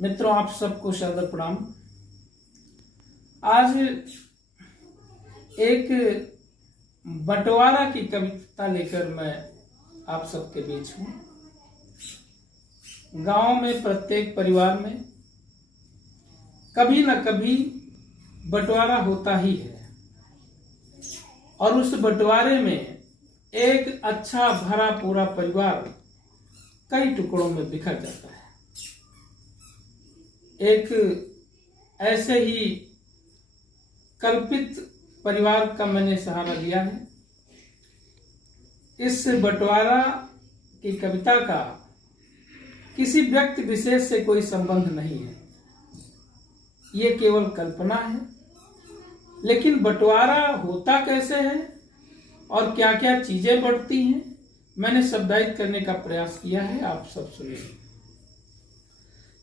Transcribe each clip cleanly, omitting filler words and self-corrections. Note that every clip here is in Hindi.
मित्रों, आप सबको सादर प्रणाम। आज एक बंटवारा की कविता लेकर मैं आप सबके बीच हूं। गांव में प्रत्येक परिवार में कभी न कभी बंटवारा होता ही है और उस बंटवारे में एक अच्छा भरा पूरा परिवार कई टुकड़ों में बिखर जाता है। एक ऐसे ही कल्पित परिवार का मैंने सहारा लिया है। इस बंटवारा की कविता का किसी व्यक्ति विशेष से कोई संबंध नहीं है, ये केवल कल्पना है। लेकिन बंटवारा होता कैसे है और क्या क्या चीजें बढ़ती हैं, मैंने शब्दायित करने का प्रयास किया है, आप सब सुनिए।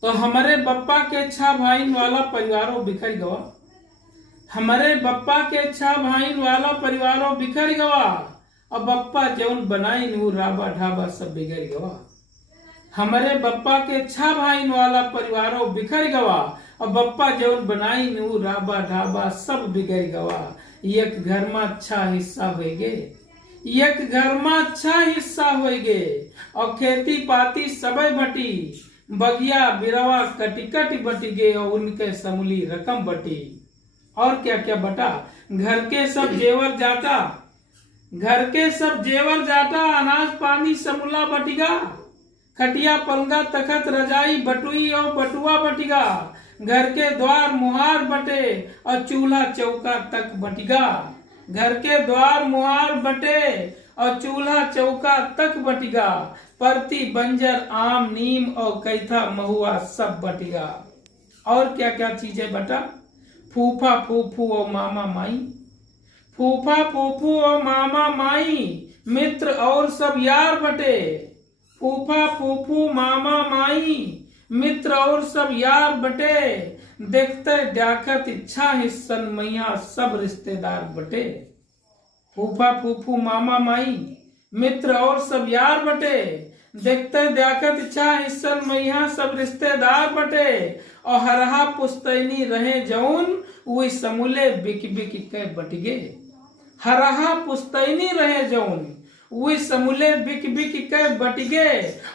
तो हमारे बप्पा के छा भाईन वाला परिवारों बिखर गवा, हमारे बप्पा के छा भाईन वाला परिवारों बिखर गवा, और बप्पा जौन बनाई नू राबा ढाबा सब बिगड़ गवा। हमारे बप्पा के छा भाईन वाला परिवारों बिखर गवा, और बप्पा जौन बनाई नू राबा ढाबा सब बिगड़ गवा। एक घर में अच्छा हिस्सा होगे, एक घर में अच्छा हिस्सा होगे, और खेती पाती सबे बटी, बगिया बिरवा कटी कटी बटी गे, और उनके समूली रकम बटी। और क्या क्या बटा, घर के सब जेवर जाता, घर के सब जेवर जाता, अनाज पानी समूला बटिगा, खटिया पलंगा तखत रजाई बटुई और बटुआ बटिगा, घर के द्वार मुहार बटे और चूल्हा चौका तक बटिगा, घर के द्वार मुहार बटे और चूल्हा चौका तक बटिगा, परती बंजर आम नीम और कैथा महुआ सब बटिगा। और क्या क्या चीजें बटा, फूफा फूफू और मामा माई, फूफा फूफू और मामा माई, मित्र और सब यार बटे, फूफा फूफू मामा माई, मित्र और सब यार बटे, देखते देखत इच्छा हिस्सन मैया सब रिश्तेदार बटे। फूफा फूफू मामा माई, मित्र और सब यार बटे, देखते देखत इच्छा हिस्सन मैया सब रिश्तेदार बटे, और हरहा पुस्तैनी रहे जौन वही समूले बिक बिक के बटगे। हरहा पुस्तैनी रहे जौन वही समूले बिक बिक के बटगे,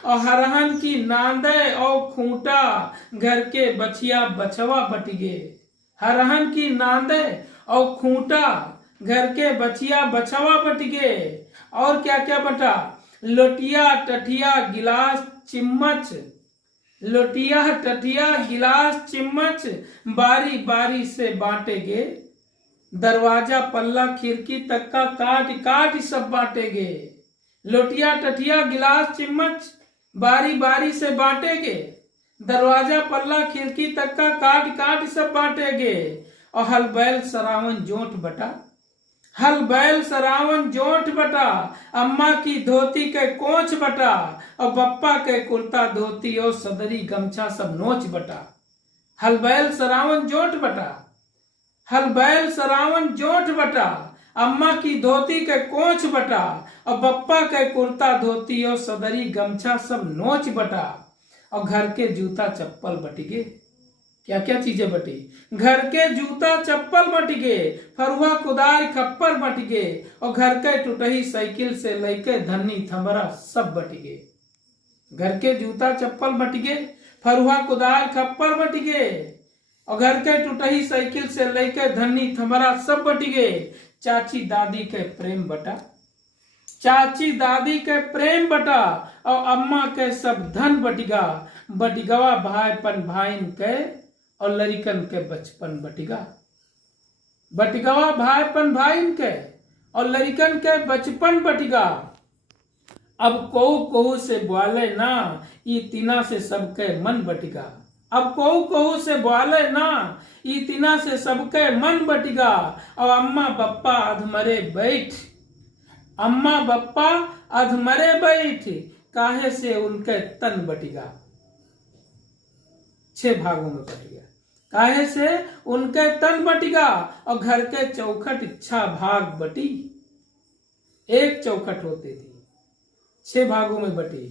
और हरहन की नांदे और खूंटा घर के बछिया बछवा बटगे। हरहन की नांदे और खूंटा घर के बछिया बछवा बटगे। और क्या क्या बटा, लोटिया टठिया गिलास चिम्मच, लोटिया टठिया गिलास चिम्मच बारी बारी से बांटेगे, दरवाजा पल्ला खिड़की तक का काट काट सब बांटेगे। लोटिया टठिया गिलास चिम्मच बारी बारी से बांटेगे, दरवाजा पल्ला खिड़की तक का काट काट सब बांटेगे। और हल बैल सरावन जोंठ बटा, हल बैल सरावन जोंठ बटा, अम्मा की धोती के कोच बटा, और बप्पा के कुर्ता धोती और सदरी गमछा सब नोच बटा। हल बैल सरावन जोंठ बटा, हल बैल सरावन जोंठ बटा, अम्मा की धोती के कोच बटा, और बप्पा के कुर्ता धोती और सदरी गमछा सब नोच बटा। और घर के जूता चप्पल बटिगे। क्या क्या चीजें बटी, घर के जूता चप्पल बटिगे, फरुआ कुदार खप्पर बटिगे, और घर के टूटही साइकिल से लेके धन्नी थमरा सब बटिगे। घर के जूता चप्पल बटिगे, फरुआ कुदार खप्पर बटिगे, और घर के टूटही साइकिल से लेके धन्नी थमरा सब बटिगे। चाची दादी के प्रेम बटा, चाची दादी के प्रेम बटा, और अम्मा के सब धन बटिगा, बटिगवा भाईपन भाईन के और लड़िकन के बचपन बटिगा। बटिगवा भाईपन भाईन के और लड़िकन के बचपन बटिगा। अब कोहू कोहू से बोले ना, ई तीना से सबके मन बटिगा। अब कोहू कोहू से बोले ना, ई तीना से सबके मन बटिगा। और अम्मा बप्पा अधमरे बैठ, अम्मा बप्पा अधमरे बैठ, काहे से उनके तन बटिगा। 6 भागों में बट गया, काहे से उनके तन बटिगा। और घर के चौखट इच्छा भाग बटी, एक चौखट होती थी 6 भागों में बटी।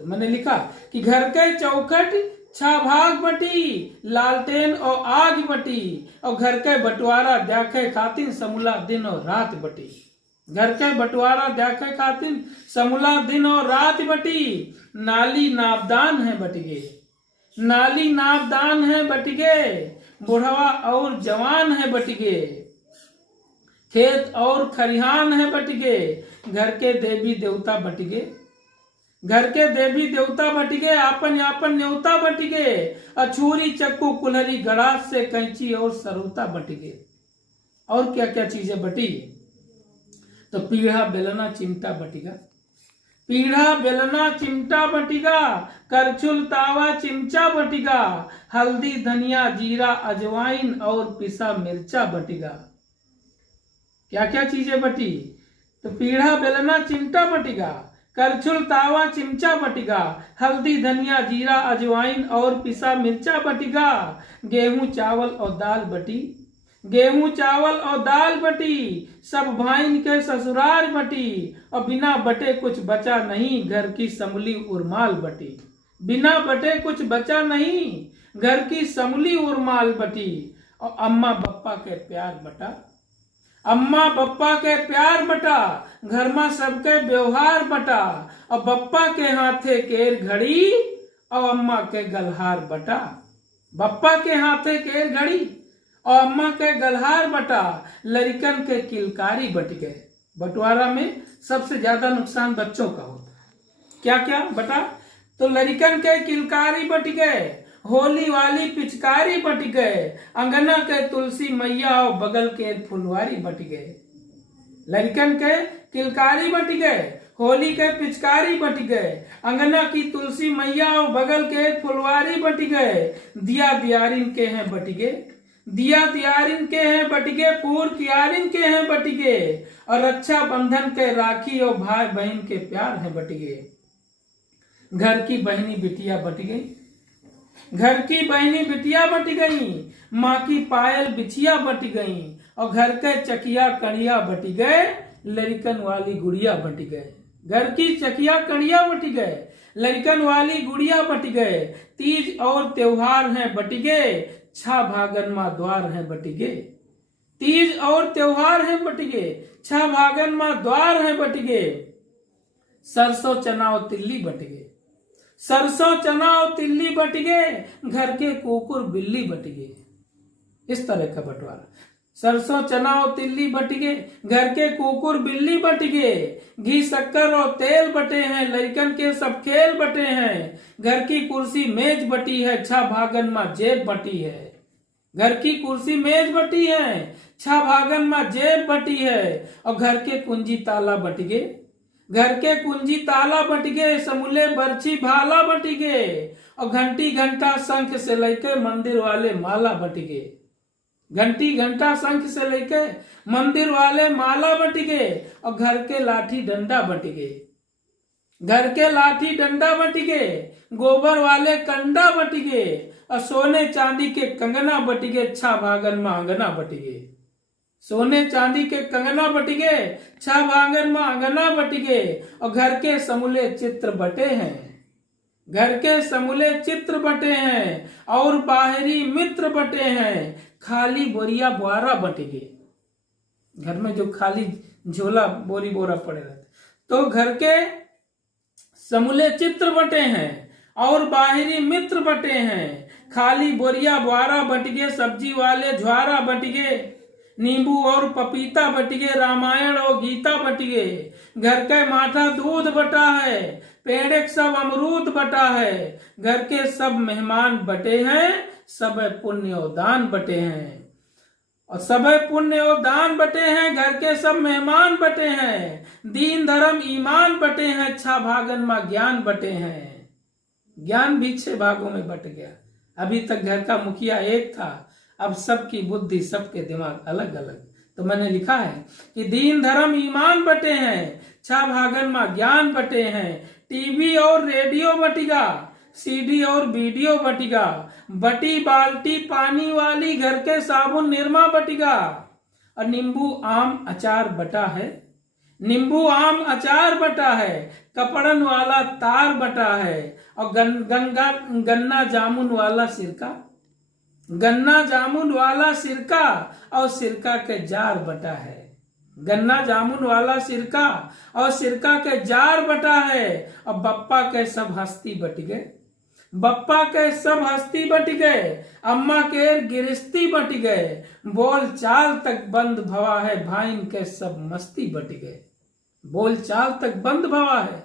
तो मैंने लिखा कि घर के चौखट छह भाग बटी, लालटेन और आग बटी, और घर के बंटवारा देखे खातिर समूला दिन और रात बटी। घर के बंटवारा देखे खातिर समूला दिन और रात बटी। नाली नापदान है बटगे, नाली नापदान है बटगे, बुढ़वा और जवान है बटगे, खेत और खरिहान है बटगे, घर के देवी देवता बटगे, घर के देवी देवता बटगे, आपन आपन न्योता बटगे, अछूरी चक्कू कुल्हरी गड़ास से कैंची और सरोता बटगे। और क्या क्या चीजें बटी? तो पीढ़ा बेलना चिमटा बटिगा, पीढ़ा बेलना चिमटा बटिगा, करछुल तावा चिमचा बटिगा, हल्दी धनिया जीरा अजवाइन और पिसा मिर्चा बटिगा। क्या क्या चीजें बटी? तो पीढ़ा बेलना चिमटा बटिगा, करछुल तावा चिमचा बटिगा, हल्दी धनिया जीरा अजवाइन और पिसा मिर्चा बटिगा। गेहूं चावल और दाल बटी, गेहूं चावल और दाल बटी, सब भाइन के ससुराल बटी, और बिना बटे कुछ बचा नहीं, घर की समूली उर्माल बटी। बिना बटे कुछ बचा नहीं, घर की समूली उर्माल बटी। और अम्मा बप्पा के प्यार बटा, अम्मा बप्पा के प्यार बटा, घर में सबके व्यवहार बटा, और बप्पा के हाथे केर घड़ी और अम्मा के गलहार बटा। बप्पा के हाथे केर घड़ी और अम्मा के गलहार बटा। लड़कन के किलकारी बट गए। बंटवारा में सबसे ज्यादा नुकसान बच्चों का होता है। क्या क्या बटा? तो लड़कन के किलकारी बट गए, होली वाली पिचकारी बट गए, अंगना के तुलसी मैया और बगल के फुलवारी बट गए। लड़कन के किलकारी बट गए, होली के पिचकारी बट गए, अंगना की तुलसी मैया और बगल के फुलवारी बट गए। दिया दियारिन के हैं बट गए, दिया दियारिन के हैं बट गए, पूर कियारिन के हैं बट गए, और रक्षा बंधन के राखी और भाई बहन के प्यार हैं बट गए। घर की बहनी बिटिया बट गई, घर की बहनी बिटिया बट गई, माँ की पायल बिछिया बट गई, और घर के चकिया कड़िया बट गए, लड़कन वाली गुड़िया बट गए। घर की चकिया कड़िया बट गए, लड़कन वाली गुड़िया बट गए। तीज और त्योहार हैं बट गए, छह भागन माँ द्वार हैं बट गए। तीज और त्योहार हैं बट गए, छह भागन माँ द्वार हैं बट गए। सरसों चना और तिल्ली बट गए, सरसों चना और तिल्ली बट गए, घर के कुकुर बिल्ली बट गए। इस तरह का बंटवारा। सरसों चना और तिल्ली बट गए, घर के कुकुर बिल्ली बट गए। घी शक्कर और तेल बटे हैं, लड़कन के सब खेल बटे हैं। घर की कुर्सी मेज बटी है, छह भागन माँ जेब बटी है। घर की कुर्सी मेज बटी है, छह भागन माँ जेब बटी है। और घर के कुंजी ताला बट गए, घर के कुंजी ताला बट गए, समूले बरछी भाला बट गए। और घंटी घंटा शंख से लेके मंदिर वाले माला बट गए। घंटी घंटा शंख से लेके मंदिर वाले माला बट गए। और घर के लाठी डंडा बट गए, घर के लाठी डंडा बट गए। गोबर वाले कंडा बट गए, और सोने चांदी के कंगना बट गए, छह भागन में अंगना बट गए। सोने चांदी के कंगना बट गए, छह भागन में अंगना बट गए। और घर के समूले चित्र बटे हैं, घर के समूले चित्र बटे हैं, और बाहरी मित्र बटे हैं। खाली बोरिया बोरा बट गए, घर में जो खाली झोला बोरी बोरा पड़े रहते, तो घर के समूले चित्र बटे हैं, और बाहरी मित्र बटे हैं। खाली बोरिया बोरा बट गए, सब्जी वाले ज्वारा बट गए। नींबू और पपीता बट गए, रामायण और गीता बट गए। घर के माठा दूध बटा है, पेड़े सब अमरूद बटा है। घर के सब मेहमान बटे हैं, सब पुण्य और दान बटे हैं। और सब पुण्य और दान बटे हैं, घर के सब मेहमान बटे हैं। दीन धर्म ईमान बटे हैं, छह भागन में ज्ञान बटे हैं। ज्ञान भी 6 भागों में बट गया। अभी तक घर का मुखिया एक था, अब सबकी बुद्धि सबके दिमाग अलग अलग। तो मैंने लिखा है कि दीन धर्म ईमान बटे हैं, 6 भागन में ज्ञान बटे हैं। टीवी और रेडियो बटिगा, सीडी और वीडियो बटिगा। बटी बाल्टी पानी वाली, घर के साबुन निरमा बटिगा। और नींबू आम अचार बटा है, नींबू आम अचार बटा है, कपड़न वाला तार बटा है, और गन्ना जामुन वाला सिरका, गन्ना जामुन वाला सिरका और सिरका के जार बटा है। गन्ना जामुन वाला सिरका और सिरका के जार बटा है, और बप्पा के सब हस्ती बट गए, बप्पा के सब हस्ती बट गए, अम्मा के गिरस्ती बट गए, बोल चाल तक बंद भवा है, भाइन के सब मस्ती बट गए, बोल चाल तक बंद भवा है,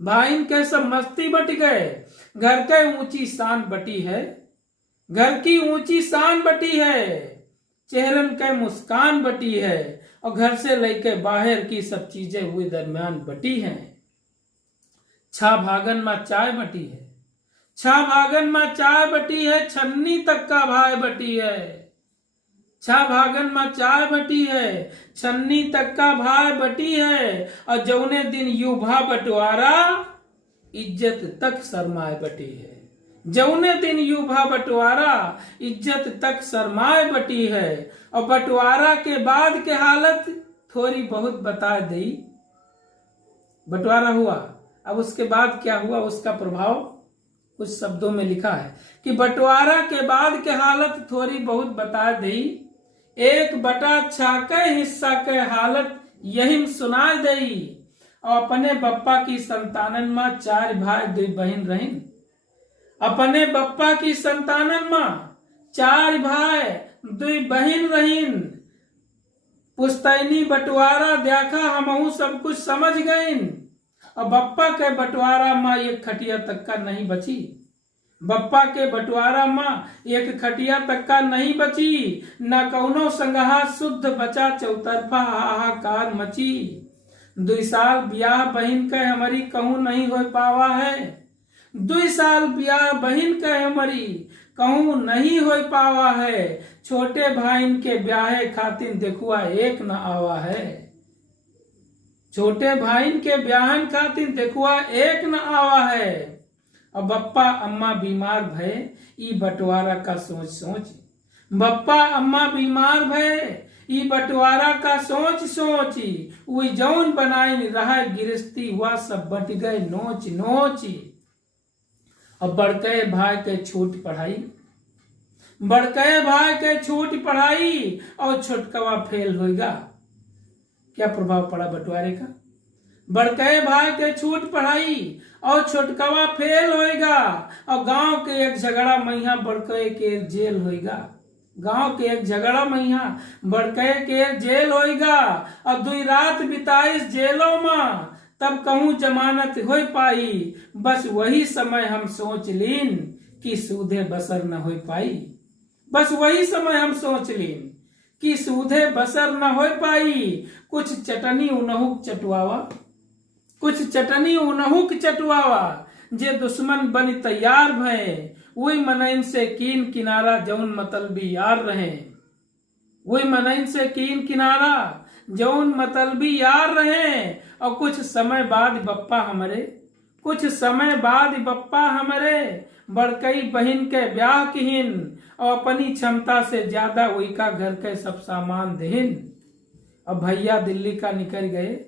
भाइन के सब मस्ती बट गए। घर के ऊंची शान बटी है, घर की ऊंची शान बटी है, चेहरन के मुस्कान बटी है, और घर से लेके बाहर की सब चीजें हुई दरमियान बटी हैं। छा भागन में चाय बटी है, छा भागन में चाय बटी है, छन्नी तक का भाई बटी है, छा भागन में चाय बटी है, छन्नी तक का भाई बटी है, और जौने दिन युवा बंटवारा इज्जत तक सरमाए बटी है, जौने दिन युवा बंटवारा इज्जत तक सरमाए बटी है। और बंटवारा के बाद के हालत थोड़ी बहुत बता दी। बंटवारा हुआ, अब उसके बाद क्या हुआ उसका प्रभाव कुछ शब्दों में लिखा है कि बंटवारा के बाद के हालत थोड़ी बहुत बता दी। 1/6 के हिस्सा के हालत यही सुनाई दई, और अपने बप्पा की संतानन में 4 भाई 2 बहन रहीन, अपने बप्पा की संतानन में 4 भाई 2 बहन रहीन। पुस्तैनी बंटवारा देखा हमहू सब कुछ समझ गईन, और बप्पा के बंटवारा में 1 खटिया तक का नहीं बची, बप्पा के बंटवारा में 1 खटिया तक का नहीं बची, न कौनो संगहा शुद्ध बचा, चौतरफा हाहाकार मची। 2 साल ब्याह बहन के हमारी कहूं नहीं हो पावा है, 2 साल ब्याह बहन के हमारी कहूं नहीं हो पावा है, छोटे भाई के ब्याहे खातिर देखुआ एक न आवा है, छोटे भाई के ब्याहन खातिर देखुआ एक न आवा है। और बप्पा अम्मा बीमार भय ई बंटवारा का सोच सोच, बप्पा अम्मा बीमार भय ई बंटवारा का सोच सोच, वही जौन बनाई रहा गिरस्ती हुआ सब बट गए नोच नोच। और बड़के भाई के छूट पढ़ाई, बड़के भाई के छूट पढ़ाई, और छोटकवा फेल होगा। क्या प्रभाव पड़ा बंटवारे का? बड़के भाई के छूट पढ़ाई और छोटकवा फेल होगा, और गांव के एक झगड़ा मैया बड़के के जेल होगा, गांव के एक झगड़ा मैया बड़के के जेल होगा, और 2 रात बिताइस जेलों में, तब कहूं जमानत हो पाई। बस वही समय हम सोच लीन कि सूधे बसर न हो पाई, बस वही समय हम सोच लीन कि सूधे बसर न हो पाई। कुछ चटनी उनहुक चटुआवा, कुछ चटनी उनहुक चटुआवा, जे दुश्मन बनी तैयार भय, वही मनइन से कीन किनारा जौन मतलबी यार रहे, वही मनइन से कीन किनारा जौन मतलबी यार रहे। और कुछ समय बाद बप्पा हमरे, कुछ समय बाद बप्पा हमरे बड़कई बहन के ब्याह किहिन, और अपनी क्षमता से ज्यादा वही का घर के सब सामान देहिन। और भैया दिल्ली का निकल गए,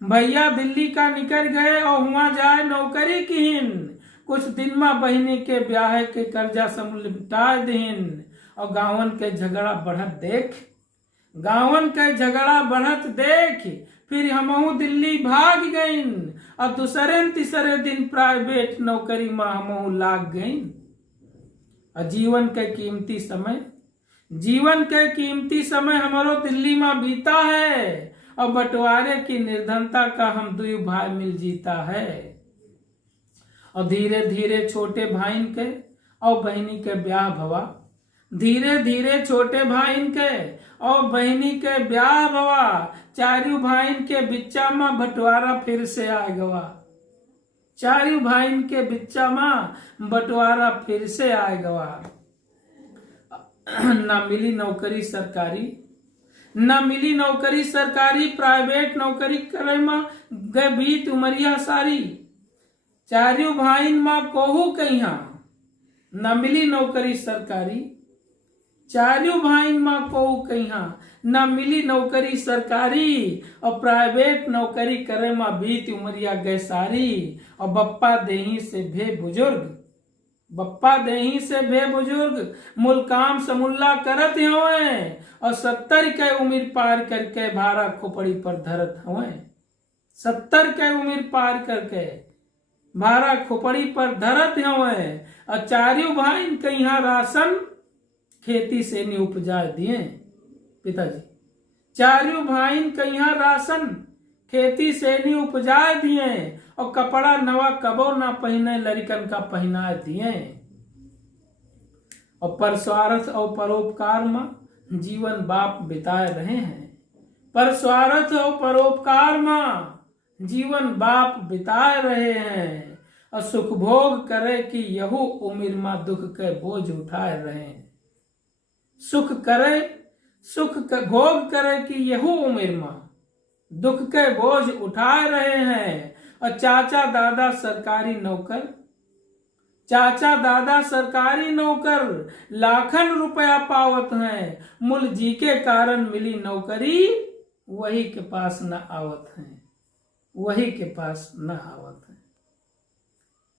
भैया दिल्ली का निकल गए, और हुआ जाए नौकरी किहिन। कुछ दिन में बहनी के ब्याह के कर्जा सब निपटा देहिन। और गांवन के झगड़ा बढ़त देख, गांवन के झगड़ा बढ़त देख, फिर हमहू दिल्ली भाग गईन, और दूसरे तीसरे दिन प्राइवेट नौकरी में हमहू लाग गईन। और जीवन के कीमती समय, जीवन के कीमती समय हमारो दिल्ली में बीता है, और बंटवारे की निर्धनता का हम 2 भाई मिल जीता है। और धीरे धीरे छोटे भाई के और बहनी के ब्याह भवा, धीरे धीरे छोटे भाई के और बहनी के ब्याह भवा। 4 भाई के बिच्चा में बंटवारा फिर से आ गवा, 4 भाई के बिच्चा में बंटवारा फिर से आ गवा। ना मिली नौकरी सरकारी, ना मिली नौकरी सरकारी, प्राइवेट नौकरी करे में गए बीत उमरिया सारी। 4 भाई में कोहू कहिया न मिली नौकरी सरकारी, चारियों भाई माँ को कहा न मिली नौकरी सरकारी, और प्राइवेट नौकरी करे माँ बीत उमरिया गए सारी। और बप्पा देही से भे बुजुर्ग, बप्पा देही से भे बुजुर्ग, मुल्काम समुल्ला करत होए। और 70 के उम्र पार करके भारा खोपड़ी पर धरत होए। 70 के उम्र पार करके भारा खोपड़ी पर धरत होए। और चारियों भाई के यहाँ राशन खेती से नहीं उपजा दिए पिताजी। चारियों भाई के यहाँ राशन खेती से नहीं उपजा दिए। और कपड़ा नवा कबो ना पहने लड़कन का पहना दिए। और परस्वार्थ और परोपकार में जीवन बाप बिताए रहे हैं। परस्वार्थ और परोपकार में जीवन बाप बिताए रहे हैं। और सुख भोग करे कि यहू उम्र में दुख के बोझ उठाए रहे हैं। सुख भोग करे कि यहू उम्र में दुख के बोझ उठाए रहे हैं। और चाचा दादा सरकारी नौकर, चाचा दादा सरकारी नौकर लाखन रुपया पावत हैं। मूल जी के कारण मिली नौकरी, वही के पास न आवत है, वही के पास न आवत है।